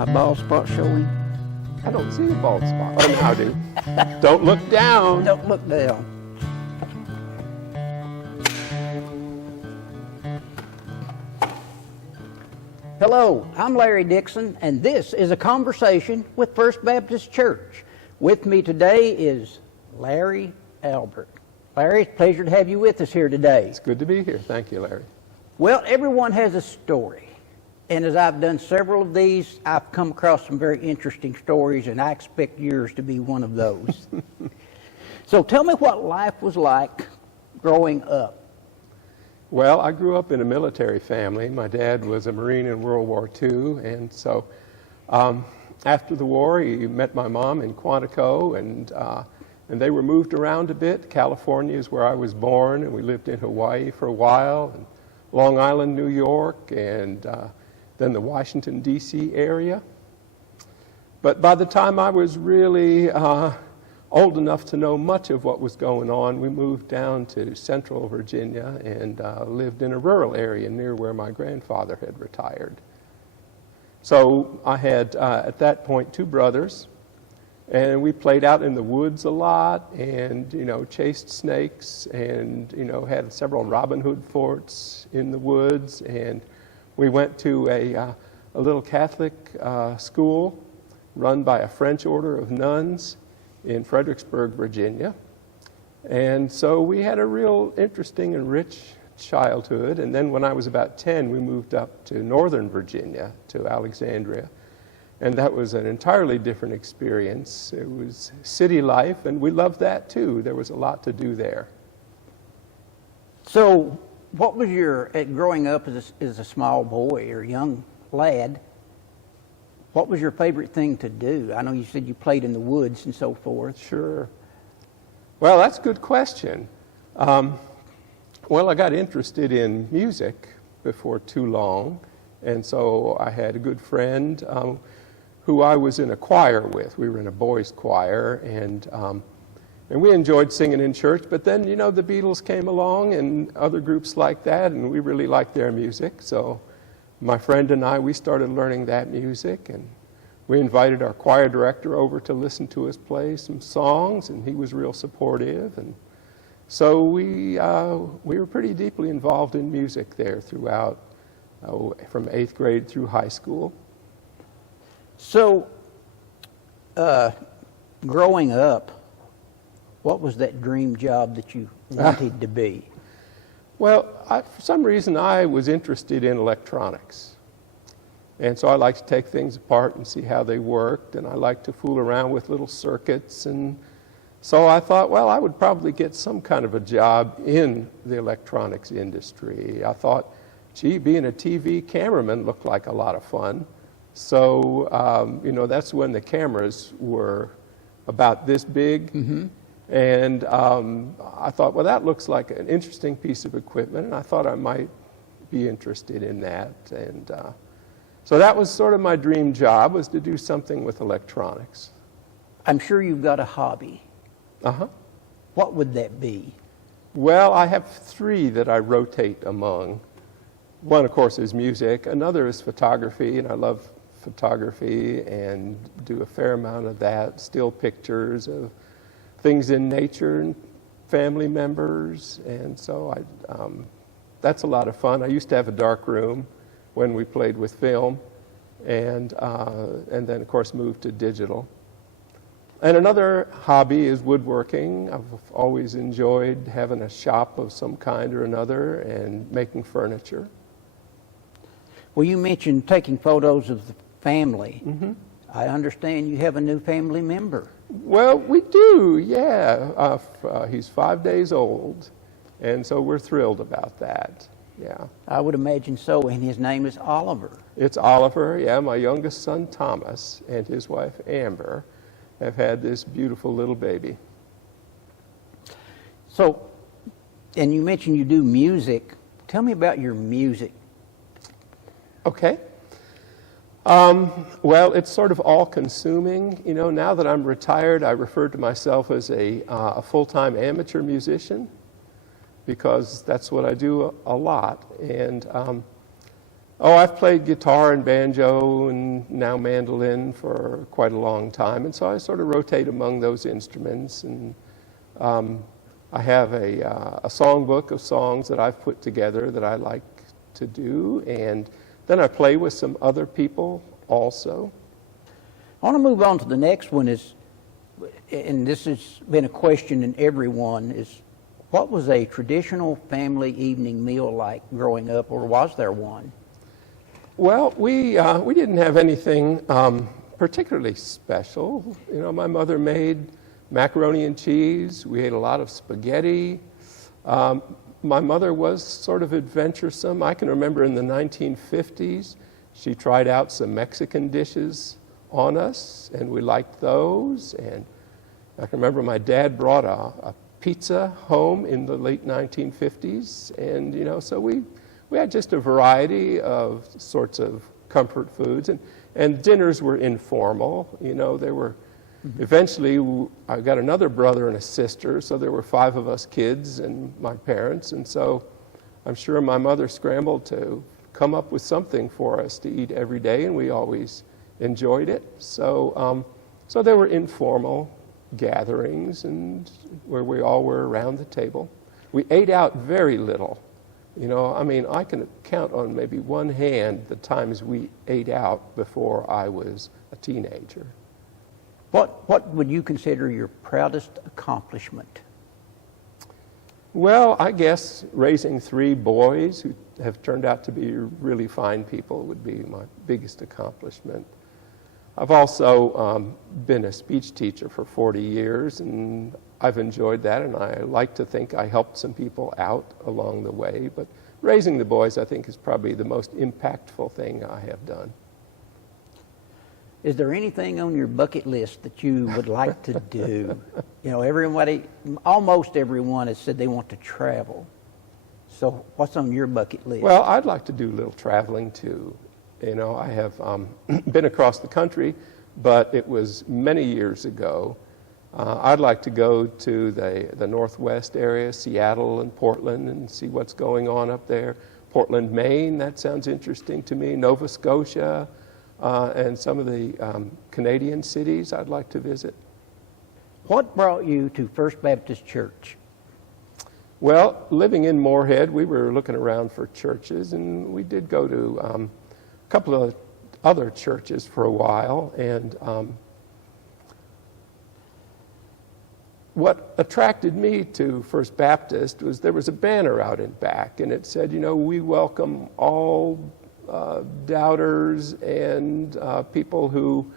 My bald spot showing? I don't see a bald spot. Oh, now I do. Don't look down. Don't look down. Hello, I'm Larry Dixon, and this is a conversation with First Baptist Church. With me today is Larry Albert. Larry, it's a pleasure to have you with us here today. It's good to be here. Thank you, Larry. Well, everyone has a story. And as I've done several of these, I've come across some very interesting stories, and I expect yours to be one of those. So tell me what life was like growing up. Well, I grew up in a military family. My dad was a Marine in World War II, and so after the war, he met my mom in Quantico, and they were moved around a bit. California is where I was born, and we lived in Hawaii for a while, and Long Island, New York, and then the Washington, D.C. area. But by the time I was really old enough to know much of what was going on, we moved down to central Virginia and lived in a rural area near where my grandfather had retired. So I had, at that point, two brothers, and we played out in the woods a lot and, chased snakes and, had several Robin Hood forts in the woods. And we went to a little Catholic school run by a French order of nuns in Fredericksburg, Virginia. And so we had a real interesting and rich childhood. And then when I was about 10, we moved up to northern Virginia, to Alexandria. And that was an entirely different experience. It was city life, and we loved that too. There was a lot to do there. So what was growing up as a small boy or young lad, what was your favorite thing to do? I know you said you played in the woods and so forth. Sure. Well, that's a good question. Well, I got interested in music before too long, and so I had a good friend who I was in a choir with. We were in a boys' choir, and we enjoyed singing in church. But then, the Beatles came along and other groups like that, and we really liked their music. So my friend and I, we started learning that music, and we invited our choir director over to listen to us play some songs, and he was real supportive. And so we were pretty deeply involved in music there throughout, from 8th grade through high school. So, growing up, what was that dream job that you wanted to be? Well, for some reason, I was interested in electronics. And so I liked to take things apart and see how they worked, and I liked to fool around with little circuits. And so I thought, well, I would probably get some kind of a job in the electronics industry. I thought, gee, being a TV cameraman looked like a lot of fun. So, that's when the cameras were about this big. Mm-hmm. And I thought, well, that looks like an interesting piece of equipment, and I thought I might be interested in that. And so that was sort of my dream job, was to do something with electronics. I'm sure you've got a hobby. Uh-huh. What would that be? Well, I have three that I rotate among. One, of course, is music. Another is photography, and I love photography and do a fair amount of that, still pictures of things in nature and family members. And so that's a lot of fun. I used to have a dark room when we played with film, and then, of course, moved to digital. And another hobby is woodworking. I've always enjoyed having a shop of some kind or another and making furniture. Well, you mentioned taking photos of the family. Mm-hmm. I understand you have a new family member. Well, we do, yeah. He's 5 days old, and so we're thrilled about that, yeah. I would imagine so, and his name is Oliver. It's Oliver, yeah. My youngest son, Thomas, and his wife, Amber, have had this beautiful little baby. So, and you mentioned you do music. Tell me about your music. Okay. Well, it's sort of all-consuming. Now that I'm retired, I refer to myself as a full-time amateur musician, because that's what I do a lot. And Oh, I've played guitar and banjo and now mandolin for quite a long time, and so I sort of rotate among those instruments. And I have a songbook of songs that I've put together that I like to do, and then I play with some other people also. I want to move on to the next one and this has been a question in everyone, is what was a traditional family evening meal like growing up, or was there one? Well, we didn't have anything particularly special. You know, my mother made macaroni and cheese. We ate a lot of spaghetti. My mother was sort of adventuresome. I can remember in the 1950s, she tried out some Mexican dishes on us, and we liked those. And I can remember my dad brought a pizza home in the late 1950s, and you know, so we had just a variety of sorts of comfort foods, and dinners were informal. You know, there were eventually I got another brother and a sister, so there were 5 of us kids and my parents, and so I'm sure my mother scrambled to come up with something for us to eat every day, and we always enjoyed it. So so there were informal gatherings and where we all were around the table. We ate out very little. You know, I mean, I can count on maybe one hand the times we ate out before I was a teenager. What would you consider your proudest accomplishment? Well, I guess raising 3 boys who have turned out to be really fine people would be my biggest accomplishment. I've also been a speech teacher for 40 years, and I've enjoyed that, and I like to think I helped some people out along the way. But raising the boys, I think, is probably the most impactful thing I have done. Is there anything on your bucket list that you would like to do? You know, almost everyone has said they want to travel. So what's on your bucket list? Well, I'd like to do a little traveling too. You know, I have been across the country, but it was many years ago. I'd like to go to the Northwest area, Seattle and Portland, and see what's going on up there. Portland, Maine, that sounds interesting to me. Nova Scotia, and some of the Canadian cities I'd like to visit. What brought you to First Baptist Church? Well, living in Moorhead, we were looking around for churches, and we did go to a couple of other churches for a while. And what attracted me to First Baptist was there was a banner out in back, and it said, you know, we welcome all doubters and people who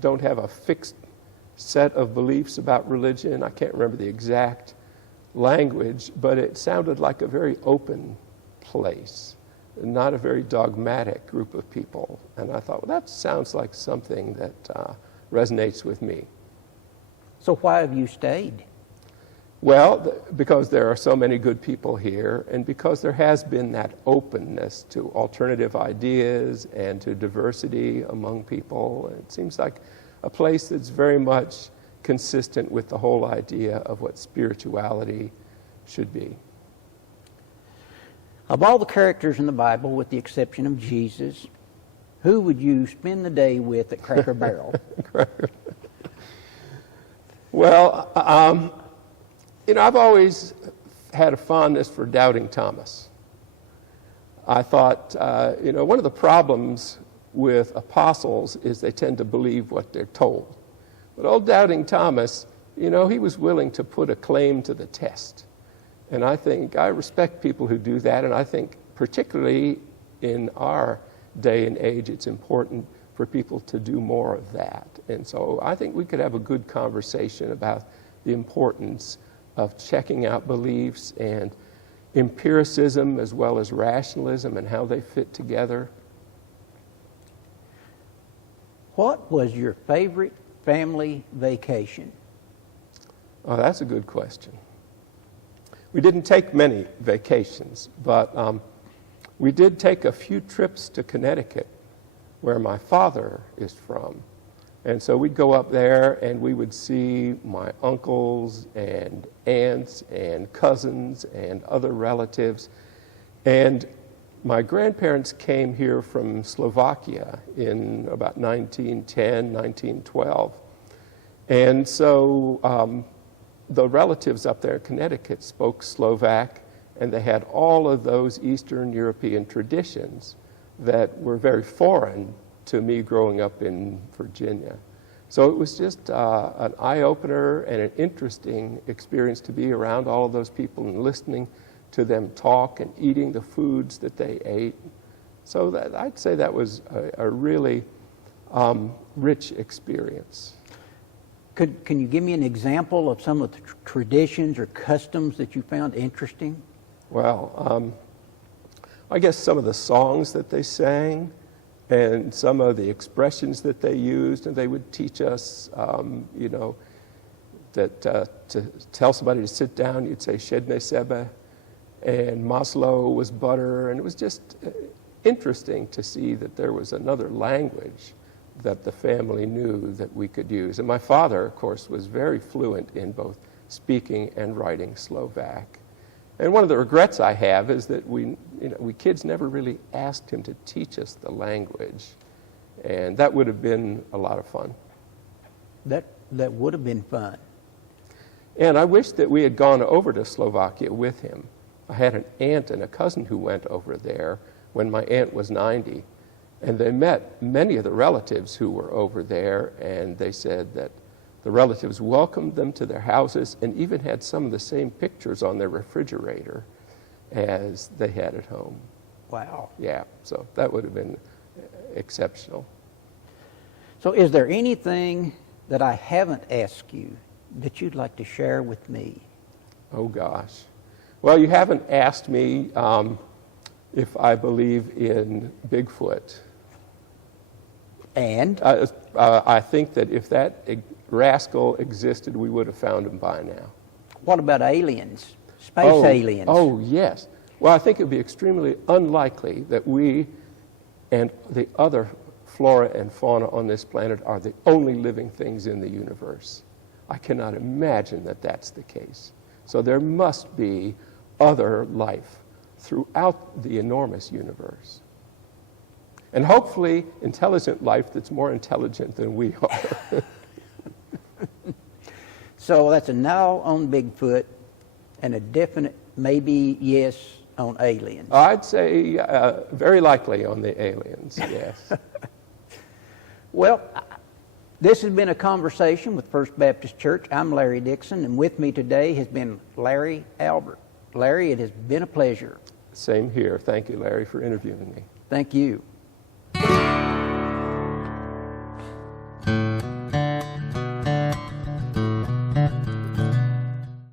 don't have a fixed set of beliefs about religion. I can't remember the exact language, but it sounded like a very open place, not a very dogmatic group of people. And I thought, well, that sounds like something that resonates with me. So why have you stayed? Well, because there are so many good people here, and because there has been that openness to alternative ideas and to diversity among people. It seems like a place that's very much consistent with the whole idea of what spirituality should be. Of all the characters in the Bible, with the exception of Jesus, who would you spend the day with at Cracker Barrel? Well, you know, I've always had a fondness for Doubting Thomas. I thought, you know, one of the problems with apostles is they tend to believe what they're told. But old Doubting Thomas, you know, he was willing to put a claim to the test. And I think I respect people who do that, and I think particularly in our day and age, it's important for people to do more of that. And so I think we could have a good conversation about the importance of checking out beliefs and empiricism as well as rationalism and how they fit together. What was your favorite family vacation? Oh, that's a good question. We didn't take many vacations, but we did take a few trips to Connecticut, where my father is from. And so we'd go up there and we would see my uncles and aunts and cousins and other relatives. And my grandparents came here from Slovakia in about 1910, 1912. And so the relatives up there in Connecticut spoke Slovak, and they had all of those Eastern European traditions that were very foreign to me growing up in Virginia. So it was just an eye-opener and an interesting experience to be around all of those people and listening to them talk and eating the foods that they ate. So I'd say that was a really rich experience. Can you give me an example of some of the traditions or customs that you found interesting? Well, I guess some of the songs that they sang and some of the expressions that they used, and they would teach us, that to tell somebody to sit down, you'd say "Shedne sebe," and maslo was butter, and it was just interesting to see that there was another language that the family knew that we could use. And my father, of course, was very fluent in both speaking and writing Slovak. And one of the regrets I have is that we kids never really asked him to teach us the language. And that would have been a lot of fun. That would have been fun. And I wish that we had gone over to Slovakia with him. I had an aunt and a cousin who went over there when my aunt was 90. And they met many of the relatives who were over there, and they said that the relatives welcomed them to their houses and even had some of the same pictures on their refrigerator as they had at home. Wow. Yeah, so that would have been exceptional. So is there anything that I haven't asked you that you'd like to share with me? Oh, gosh. Well, you haven't asked me if I believe in Bigfoot. And? I think that if that rascal existed, we would have found him by now. What about aliens? Space aliens? Oh, yes. Well, I think it would be extremely unlikely that we and the other flora and fauna on this planet are the only living things in the universe. I cannot imagine that that's the case. So there must be other life throughout the enormous universe. And hopefully intelligent life that's more intelligent than we are. So that's a no on Bigfoot and a definite maybe yes on aliens. I'd say very likely on the aliens, yes. Well, this has been a conversation with First Baptist Church. I'm Larry Dixon, and with me today has been Larry Albert. Larry, it has been a pleasure. Same here. Thank you, Larry, for interviewing me. Thank you.